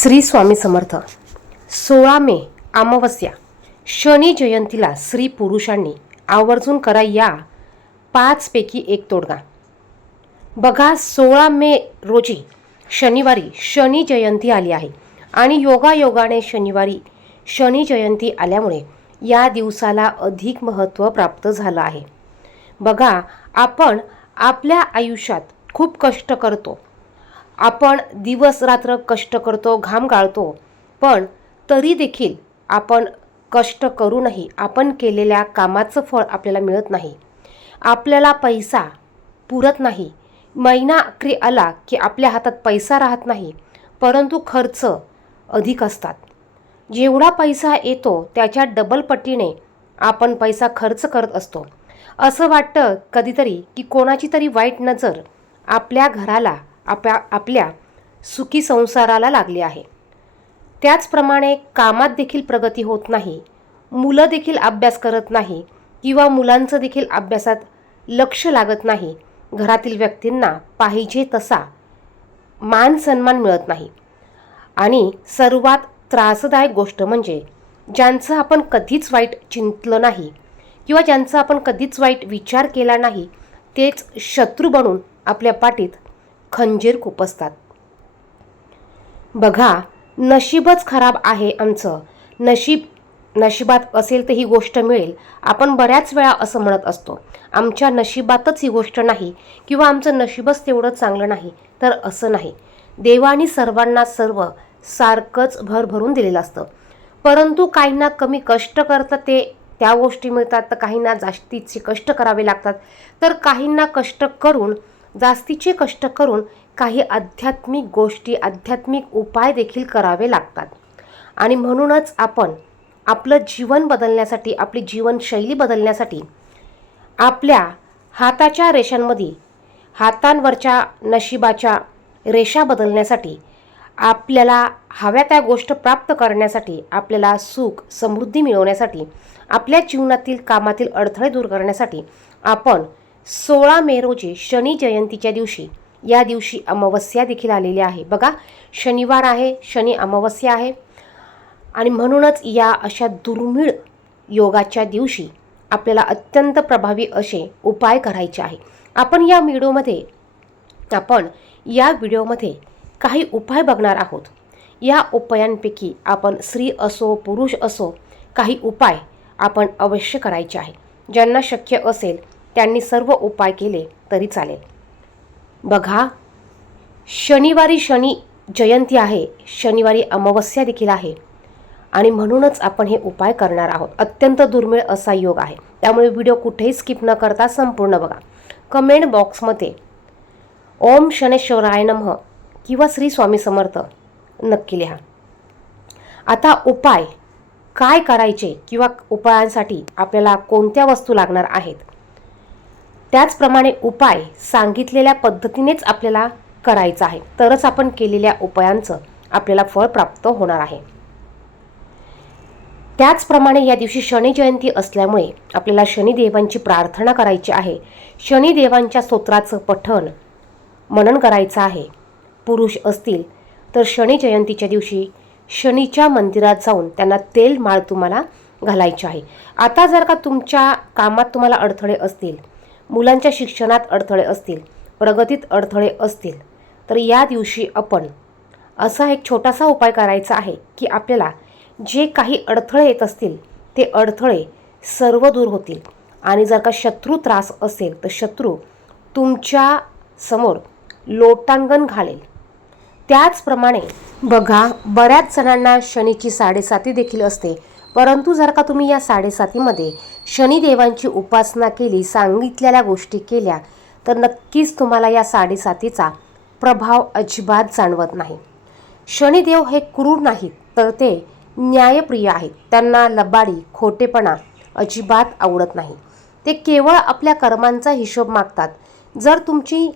श्री स्वामी समर्थ. 16 मे अमावस्या शनी जयंतीला स्त्री पुरुषांनी आवर्जून करा या 5 पैकी एक तोडगा. बघा, 16 मे रोजी शनिवारी शनी जयंती आली आहे आणि योगायोगाने शनिवारी शनी जयंती आल्यामुळे या दिवसाला अधिक महत्त्व प्राप्त झालं आहे. बघा, आपण आपल्या आयुष्यात खूप कष्ट करतो, आपण दिवस रात्र कष्ट करतो, घाम गाळतो, पण तरी देखील आपण कष्ट करूनही आपण केलेल्या कामाचं फळ आपल्याला मिळत नाही. आपल्याला पैसा पुरत नाही. महिना अखेरी आला की आपल्या हातात पैसा राहत नाही, परंतु खर्च अधिक असतात. जेवढा पैसा येतो त्याच्या डबल पटीने आपण पैसा खर्च करत असतो. असं वाटतं कधीतरी की कोणाची तरी वाईट नजर आपल्या घराला, आपल्या सुखी संसाराला लागली आहे. त्याचप्रमाणे कामात देखील प्रगती होत नाही, मुलं देखील अभ्यास करत नाही किंवा मुलांचं देखील अभ्यासात लक्ष लागत नाही. घरातील व्यक्तींना पाहिजे तसा मान सन्मान मिळत नाही. आणि सर्वात त्रासदायक गोष्ट म्हणजे ज्यांचं आपण कधीच वाईट चिंतलं नाही किंवा ज्यांचा आपण कधीच वाईट विचार केला नाही, तेच शत्रू बनून आपल्या पाठीत खंजीर खुपसतात. बघा, नशीबच खराब आहे आमचं, नशिबात असेल तर ही गोष्ट मिळेल. आपण बऱ्याच वेळा असं म्हणत असतो, आमच्या नशिबातच ही गोष्ट नाही किंवा आमचं नशीबच तेवढं चांगलं नाही. तर असं नाही. देवाने सर्वांना सर्व सारखंच भरभरून दिलेलं असतं, परंतु काहींना कमी कष्ट करतात ते त्या गोष्टी मिळतात, तर काहींना जास्तीचे कष्ट करावे लागतात, तर काहींना कष्ट करून जास्तीचे कष्ट करून काही आध्यात्मिक गोष्टी, आध्यात्मिक उपाय देखील करावे लागतात. आणि म्हणूनच आपण आपलं जीवन बदलण्यासाठी, आपली जीवनशैली बदलण्यासाठी, आपल्या हाताच्या रेषांमध्ये हातांवरच्या नशिबाच्या रेषा बदलण्यासाठी, आपल्याला हव्या त्या गोष्ट प्राप्त करण्यासाठी, आपल्याला सुख समृद्धी मिळवण्यासाठी, आपल्या जीवनातील कामातील अडथळे दूर करण्यासाठी आपण 16 मे रोजी शनी जयंतीच्या दिवशी, या दिवशी अमावस्या देखील आलेली आहे. बघा, शनिवार आहे, शनी अमावस्या आहे आणि म्हणूनच या अशा दुर्मिळ योगाच्या दिवशी आपल्याला अत्यंत प्रभावी असे उपाय करायचे आहे. आपण या व्हिडिओमध्ये काही उपाय बघणार आहोत. या उपायांपैकी आपण स्त्री असो पुरुष असो, काही उपाय आपण अवश्य करायचे आहे. ज्यांना शक्य असेल त्यांनी सर्व उपाय केले तरी चालेल. बघा, शनिवारी शनी जयंती आहे, शनिवारी अमावस्या देखील आहे आणि म्हणूनच आपण हे उपाय करणार आहोत. अत्यंत दुर्मिळ असा योग आहे, त्यामुळे व्हिडिओ कुठेही स्किप न करता संपूर्ण बघा. कमेंट बॉक्समध्ये ओम शनेश्वराय नमः किंवा श्री स्वामी समर्थ नक्की लिहा. आता उपाय काय करायचे किंवा उपायांसाठी आपल्याला कोणत्या वस्तू लागणार आहेत, त्याचप्रमाणे उपाय सांगितलेल्या पद्धतीनेच आपल्याला करायचा आहे, तरच आपण केलेल्या उपायांचं आपल्याला फळ प्राप्त होणार आहे. त्याचप्रमाणे या दिवशी शनी जयंती असल्यामुळे आपल्याला शनिदेवांची प्रार्थना करायची आहे. शनिदेवांच्या स्तोत्राचं पठण मनन करायचं आहे. पुरुष असतील तर शनी जयंतीच्या दिवशी शनीच्या मंदिरात जाऊन त्यांना तेल माळ तुम्हाला घालायची आहे. आता जर का तुमच्या कामात तुम्हाला अडथळे असतील, मुलांच्या शिक्षणात अडथळे असतील, प्रगतीत अडथळे असतील, तर या दिवशी आपण असा एक छोटासा उपाय करायचा आहे की आपल्याला जे काही अडथळे येत असतील ते अडथळे सर्व दूर होतील. आणि जर का शत्रू त्रास असेल तर शत्रू तुमच्या समोर लोटांगण घालेल. त्याचप्रमाणे बघा, बऱ्याच जणांना शनीची 7.5 देखील असते, परंतु जर का तुम्ही या 7.5मध्ये शनिदेवांची उपासना केली, सांगितलेल्या गोष्टी केल्या, तर नक्कीच तुम्हाला या 7.5चा प्रभाव अजिबात जाणवत नाही. शनिदेव हे क्रूर नाहीत, तर ते न्यायप्रिय आहेत. त्यांना लबाडी, खोटेपणा अजिबात आवडत नाही. ते केवळ आपल्या कर्मांचा हिशोब मागतात. जर तुमची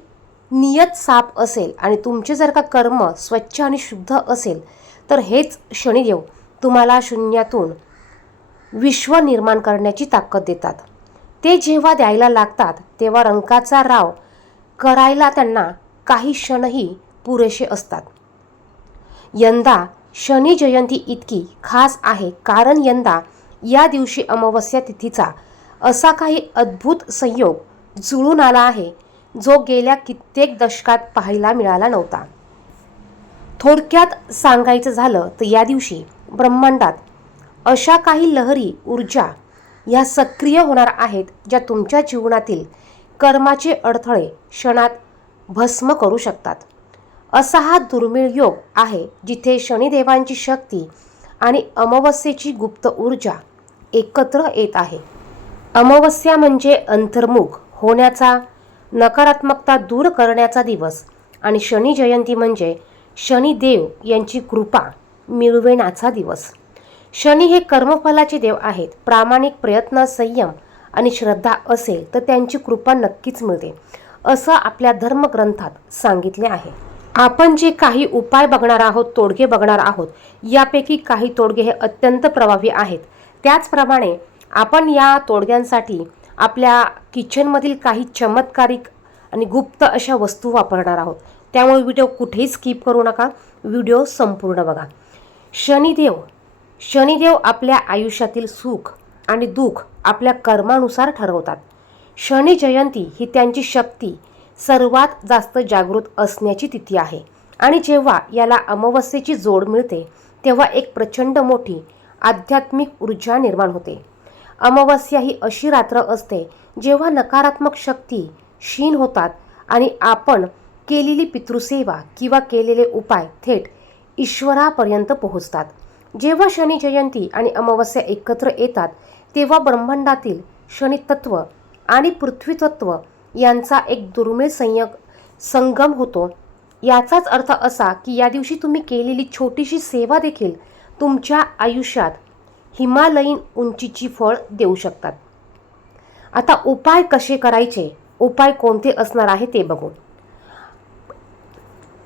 नियत साफ असेल आणि तुमचे जर का कर्म स्वच्छ आणि शुद्ध असेल, तर हेच शनिदेव तुम्हाला शून्यातून विश्व निर्माण करण्याची ताकद देतात. ते जेव्हा द्यायला लागतात तेव्हा रंकाचा राव करायला त्यांना काही क्षणही पुरेसे असतात. यंदा शनी जयंती इतकी खास आहे कारण यंदा या दिवशी अमावस्या तिथीचा असा काही अद्भुत संयोग जुळून आला आहे जो गेल्या कित्येक दशकात पाहायला मिळाला नव्हता. थोडक्यात सांगायचं झालं तर या दिवशी ब्रह्मांडात अशा काही लहरी ऊर्जा या सक्रिय होणार आहेत ज्या तुमच्या जीवनातील कर्माचे अडथळे क्षणात भस्म करू शकतात. असा हा दुर्मिळ योग आहे जिथे शनिदेवांची शक्ती आणि अमावस्येची गुप्त ऊर्जा एकत्र येत आहे. अमावस्या म्हणजे अंतर्मुख होण्याचा, नकारात्मकता दूर करण्याचा दिवस आणि शनी जयंती म्हणजे शनिदेव यांची कृपा मिळविण्याचा दिवस. शनी हे कर्मफलाचे देव आहेत. प्रामाणिक प्रयत्न, संयम आणि श्रद्धा असेल तर त्यांची कृपा नक्कीच मिळते असं आपल्या धर्मग्रंथात सांगितले आहे. आपण जे काही उपाय बघणार आहोत, तोडगे बघणार आहोत, यापैकी काही तोडगे हे अत्यंत प्रभावी आहेत. त्याचप्रमाणे आपण या तोडग्यांसाठी आपल्या किचनमधील काही चमत्कारिक आणि गुप्त अशा वस्तू वापरणार आहोत. त्यामुळे व्हिडिओ कुठेही स्किप करू नका, व्हिडिओ संपूर्ण बघा. शनिदेव आपल्या आयुष्यातील सुख आणि दुःख आपल्या कर्मानुसार ठरवतात. शनी जयंती ही त्यांची शक्ती सर्वात जास्त जागृत असण्याची तिथी आहे आणि जेव्हा याला अमावस्येची जोड मिळते तेव्हा एक प्रचंड मोठी आध्यात्मिक ऊर्जा निर्माण होते. अमावस्या ही अशी रात्र असते जेव्हा नकारात्मक शक्ती क्षीण होतात आणि आपण केलेली पितृसेवा किंवा केलेले उपाय थेट ईश्वरापर्यंत पोहोचतात. जेव्हा शनी जयंती आणि अमावस्या एकत्र येतात तेव्हा ब्रह्मांडातील शनितत्व आणि पृथ्वीतत्व यांचा एक दुर्मिळ संगम होतो. याचाच अर्थ असा की या दिवशी तुम्ही केलेली छोटीशी सेवा देखील तुमच्या आयुष्यात हिमालयीन उंचीची फळ देऊ शकतात. आता उपाय कसे करायचे, उपाय कोणते असणार आहे ते बघू.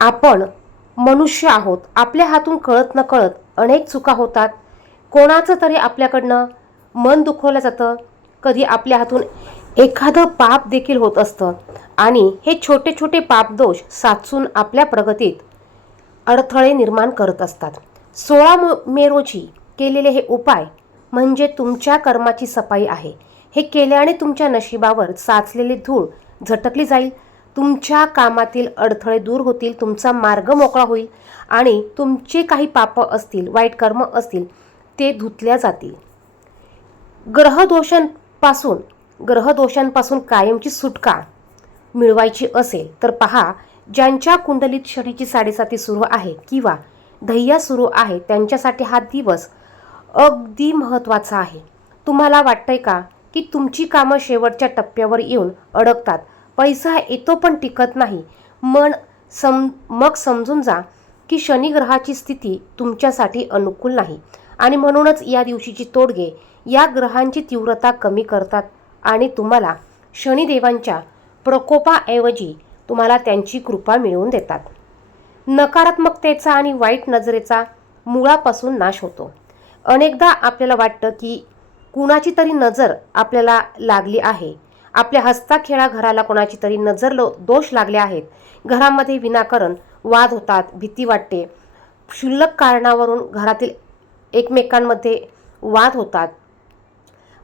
आपण मनुष्य आहोत. आपल्या हातून कळत नकळत अनेक चुका होतात. कोणाचं तरी आपल्याकडनं मन दुखवलं जातं. कधी आपल्या हातून एखादं पाप देखील होत असतं आणि हे छोटे छोटे पापदोष साचून आपल्या प्रगतीत अडथळे निर्माण करत असतात. 16 मे रोजी केलेले हे उपाय म्हणजे तुमच्या कर्माची सफाई आहे. हे केल्याने तुमच्या नशिबावर साचलेली धूळ झटकली जाईल, तुमच्या कामातील अडथळे दूर होतील, तुमचा मार्ग मोकळा होईल आणि तुमचे काही पाप असतील, वाईट कर्म असतील ते धुतल्या जातील. ग्रहदोषांपासून कायमची सुटका मिळवायची असेल तर पहा, ज्यांच्या कुंडलीत शनीची 7.5 सुरू आहे किंवा ढय्या सुरू आहे त्यांच्यासाठी हा दिवस अगदी महत्त्वाचा आहे. तुम्हाला वाटतंय का की तुमची कामं शेवटच्या टप्प्यावर येऊन अडकतात, पैसा येतो पण टिकत नाही? मग समजून जा की शनी ग्रहाची स्थिती तुमच्यासाठी अनुकूल नाही आणि म्हणूनच या दिवशीची तोडगे या ग्रहांची तीव्रता कमी करतात आणि तुम्हाला शनिदेवांच्या प्रकोपाऐवजी तुम्हाला त्यांची कृपा मिळवून देतात. नकारात्मकतेचा आणि वाईट नजरेचा मुळापासून नाश होतो. अनेकदा आपल्याला वाटतं की कुणाची तरी नजर आपल्याला लागली आहे. आपल्या हस्ताखेळा घराला कोणाची तरी दोष लागले आहेत. घरामध्ये विनाकारण वाद होतात, भीती वाटते. क्षुल्लक कारणावरून घरातील एकमेकांमध्ये वाद होतात.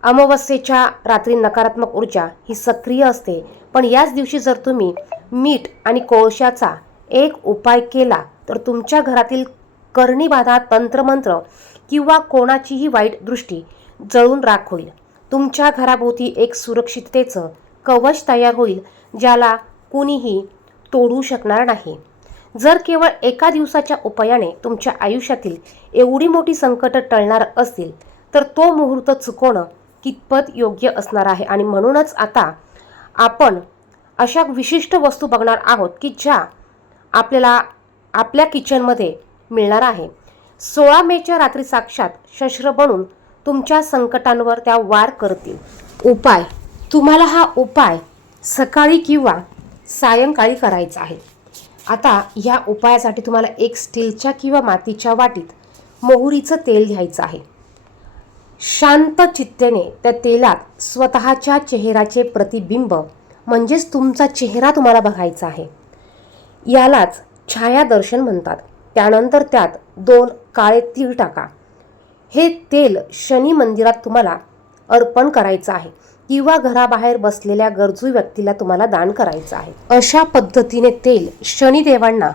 अमावस्येच्या रात्री नकारात्मक ऊर्जा ही सक्रिय असते. पण याच दिवशी जर तुम्ही मीठ आणि कोळशाचा एक उपाय केला तर तुमच्या घरातील करणीबाधा, तंत्रमंत्र किंवा कोणाचीही वाईट दृष्टी जळून राख होईल. तुमच्या घराभोवती एक सुरक्षिततेचं कवच तयार होईल ज्याला कुणीही तोडू शकणार नाही. जर केवळ एका दिवसाच्या उपायाने तुमच्या आयुष्यातील एवढी मोठी संकट टळणार असतील तर तो मुहूर्त चुकवणं कितपत योग्य असणार आहे. आणि म्हणूनच आता आपण अशा विशिष्ट वस्तू बघणार आहोत की ज्या आपल्याला आपल्या किचनमध्ये मिळणार आहे. 16 मेच्या रात्री साक्षात शस्त्र बनून तुमच्या संकटांवर त्या वार करतील. उपाय, तुम्हाला हा उपाय सकाळी किंवा सायंकाळी करायचा आहे. आता या उपायासाठी तुम्हाला एक स्टीलच्या किंवा मातीच्या वाटीत मोहरीचं तेल घ्यायचं आहे. शांत चित्तेने त्या तेलात स्वतःच्या चेहऱ्याचे प्रतिबिंब म्हणजेच तुमचा चेहरा तुम्हाला बघायचा आहे. यालाच छायादर्शन म्हणतात. त्यानंतर त्यात 2 काळे तीळ टाका. हे तेल शनी मंदिरात तुम्हाला अर्पण करायचं आहे किंवा घराबाहेर बसलेल्या गरजू व्यक्तीला तुम्हाला दान करायचं आहे. अशा पद्धतीने तेल शनिदेवांना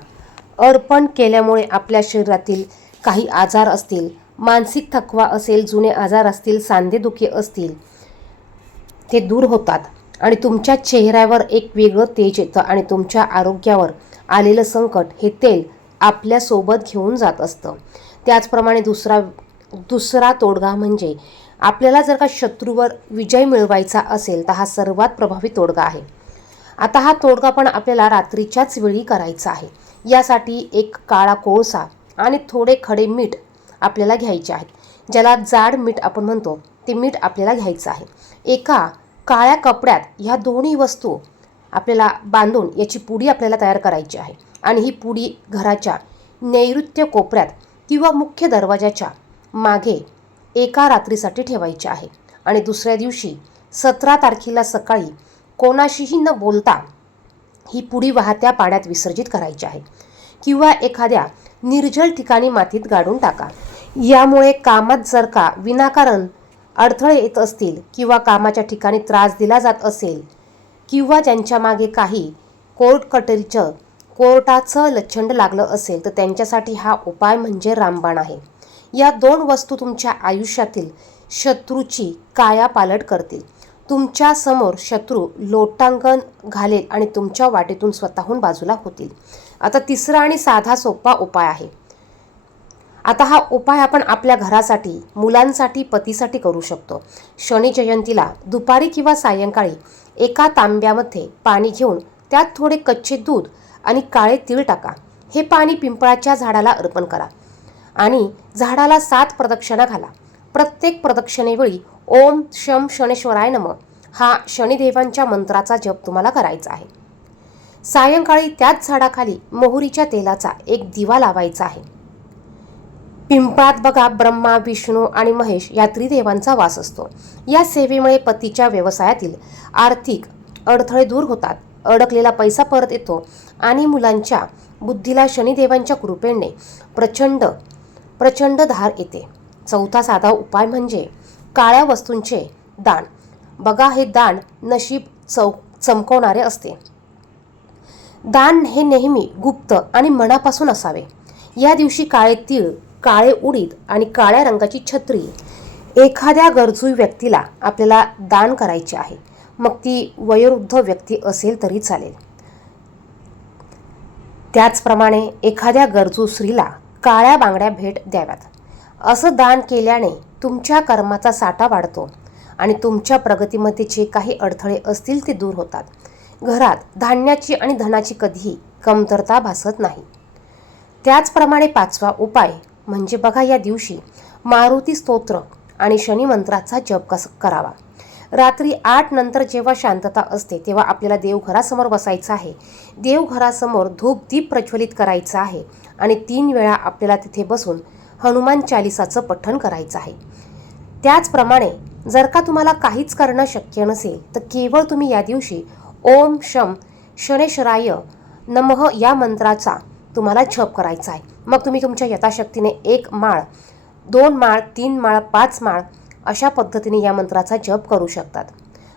अर्पण केल्यामुळे आपल्या शरीरातील काही आजार असतील, मानसिक थकवा असेल, जुने आजार असतील, सांधेदुखी असतील, ते दूर होतात आणि तुमच्या चेहऱ्यावर एक वेगळं तेज येतं आणि तुमच्या आरोग्यावर आलेलं संकट हे तेल आपल्यासोबत घेऊन जात असतं. त्याचप्रमाणे दुसरा तोडगा म्हणजे आपल्याला जर का शत्रूवर विजय मिळवायचा असेल तर हा सर्वात प्रभावी तोडगा आहे. आता हा तोडगा पण आपल्याला रात्रीच्याच वेळी करायचा आहे. यासाठी एक काळा कोळसा आणि थोडे खडे मीठ आपल्याला घ्यायचे आहेत. ज्याला जाड मीठ आपण म्हणतो ते मीठ आपल्याला घ्यायचं आहे. एका काळ्या कपड्यात ह्या दोन्ही वस्तू आपल्याला बांधून याची पुडी आपल्याला तयार करायची आहे आणि ही पुडी घराच्या नैऋत्य कोपऱ्यात किंवा मुख्य दरवाजाच्या मागे एका रात्रीसाठी ठेवायची आहे आणि दुसऱ्या दिवशी 17 तारखेला सकाळी कोणाशीही न बोलता ही पुडी वाहत्या पाण्यात विसर्जित करायची आहे किंवा एखाद्या निर्जल ठिकाणी मातीत गाडून टाका. यामुळे कामात जर का विनाकारण अडथळे येत असतील किंवा कामाच्या ठिकाणी त्रास दिला जात असेल किंवा ज्यांच्या मागे काही कोर्टाचं लच्छंड लागलं असेल तर त्यांच्यासाठी हा उपाय म्हणजे रामबाण आहे. या 2 वस्तू तुमच्या आयुष्यातील शत्रूची कायापालट करतील. तुमच्या समोर शत्रू लोटांगण घालेल आणि तुमच्या वाटेतून स्वतःहून बाजूला होतील. आता तिसरा आणि साधा सोपा उपाय आहे. आता हा उपाय आपण आपल्या घरासाठी, मुलांसाठी, पतीसाठी करू शकतो. शनी जयंतीला दुपारी किंवा सायंकाळी एका तांब्यामध्ये पाणी घेऊन त्यात थोडे कच्चे दूध आणि काळे तीळ टाका. हे पाणी पिंपळाच्या झाडाला अर्पण करा आणि झाडाला 7 प्रदक्षिणा घाला. प्रत्येक प्रदक्षिणेवेळी ओम शम शनेश्वराय नमः हा शनिदेवांच्या मंत्राचा जप तुम्हाला करायचा आहे. सायंकाळी त्याच झाडाखाली मोहरीच्या तेलाचा एक दिवा लावायचा आहे. पिंपळात बघा ब्रह्मा, विष्णू आणि महेश या त्रिदेवांचा वास असतो. या सेवेमुळे पतीच्या व्यवसायातील आर्थिक अडथळे दूर होतात, अडकलेला पैसा परत येतो आणि मुलांच्या बुद्धीला शनिदेवांच्या कृपेने प्रचंड धार येते. चौथा साधा उपाय म्हणजे काळ्या वस्तूंचे दान. बघा, हे दान नशीब चमकवणारे असते. दान हे नेहमी गुप्त आणि मनापासून असावे. या दिवशी काळे तीळ, काळे उडीद आणि काळ्या रंगाची छत्री एखाद्या गरजू व्यक्तीला आपल्याला दान करायची आहे. मग ती वयोवृद्ध व्यक्ती असेल तरी चालेल. त्याचप्रमाणे एखाद्या गरजू स्त्रीला काळ्या बांगड्या भेट द्याव्यात. असं दान केल्याने तुमच्या कर्माचा साठा वाढतो आणि तुमच्या प्रगतीमध्ये जे काही अडथळे असतील ते दूर होतात. घरात धान्याची आणि धनाची कधीही कमतरता भासत नाही. त्याचप्रमाणे 5वा उपाय म्हणजे बघा, या दिवशी मारुती स्तोत्र आणि शनी मंत्राचा जप करावा. रात्री 8 नंतर जेव्हा शांतता असते तेव्हा आपल्याला देवघरासमोर बसायचं आहे. देवघरासमोर धूप दीप प्रज्वलित करायचं आहे आणि 3 वेळा आपल्याला तिथे बसून हनुमान चालिसाचं पठण करायचं आहे. त्याचप्रमाणे जर का तुम्हाला काहीच करणं शक्य नसेल तर केवळ तुम्ही या दिवशी ओम शम शनेश्वराय नमः या मंत्राचा तुम्हाला जप करायचा आहे. मग तुम्ही तुमच्या यथाशक्तीने 1 माळ, 2 माळ, 3 माळ, 5 माळ अशा पद्धतीने या मंत्राचा जप करू शकतात.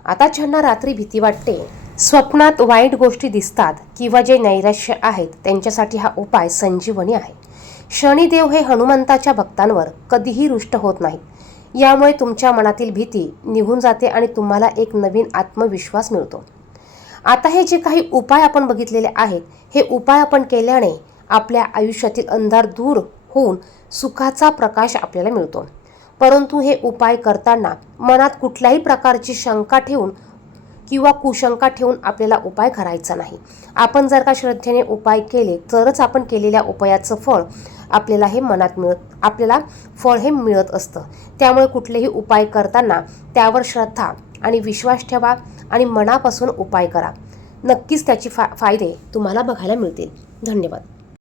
आता ज्यांना रात्री भीती वाटते, स्वप्नात वाईट गोष्टी दिसतात किंवा जे नैराश्य आहेत त्यांच्यासाठी हा उपाय संजीवनी आहे. शनिदेव हे हनुमंताच्या भक्तांवर कधीही रुष्ट होत नाहीत. यामुळे तुमच्या मनातील भीती निघून जाते आणि तुम्हाला एक नवीन आत्मविश्वास मिळतो. आता हे जे काही उपाय आपण बघितलेले आहेत, हे उपाय आपण केल्याने आपल्या आयुष्यातील अंधार दूर होऊन सुखाचा प्रकाश आपल्याला मिळतो. परंतु हे उपाय करताना मनात कुठल्याही प्रकारची शंका ठेवून किंवा कुशंका ठेवून आपल्याला उपाय करायचा नाही. आपण जर का श्रद्धेने उपाय केले तरच आपण केलेल्या उपायाचं फळ आपल्याला फळ हे मिळत असतं. त्यामुळे कुठलेही उपाय करताना त्यावर श्रद्धा आणि विश्वास ठेवा आणि मनापासून उपाय करा. नक्कीच त्याचे फायदे तुम्हाला बघायला मिळतील. धन्यवाद.